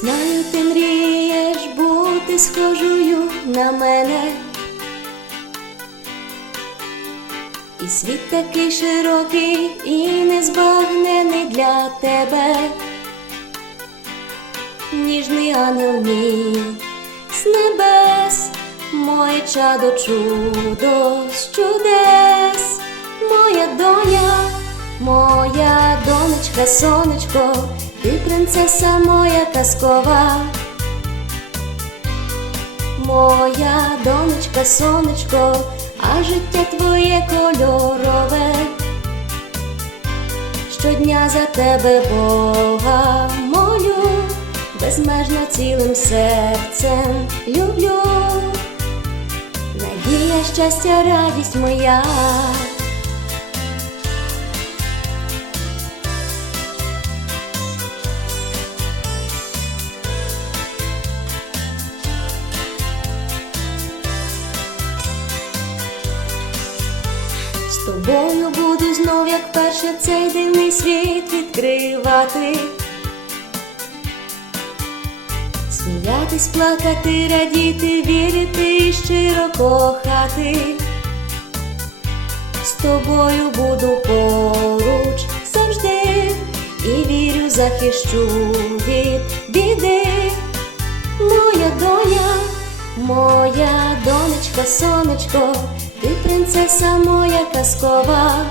Знаю, ти мрієш бути схожою на мене. І світ такий широкий і незбагнений для тебе. Ніжний ангел мій з небес, моє чадо чудо з чудес, донечка, сонечко, ти принцеса моя казкова. Моя донечка, сонечко, а життя твоє кольорове. Щодня за тебе Бога молю, безмежно цілим серцем люблю. Надія, щастя, радість моя. З тобою буду знов, як перше цей дивний світ відкривати. Сміятись, плакати, радіти, вірити і щиро кохати. З тобою буду поруч завжди і вірю, захищу від біди. Моя доня, моя донечка, сонечко, ти принцеса моя казкова.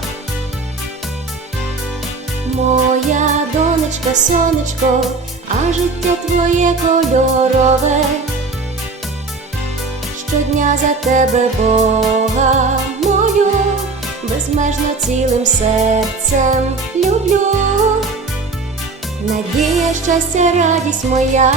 Моя донечка, сонечко, а життя твоє кольорове. Щодня за тебе Бога молю, безмежно цілим серцем люблю. Надія, щастя, радість моя.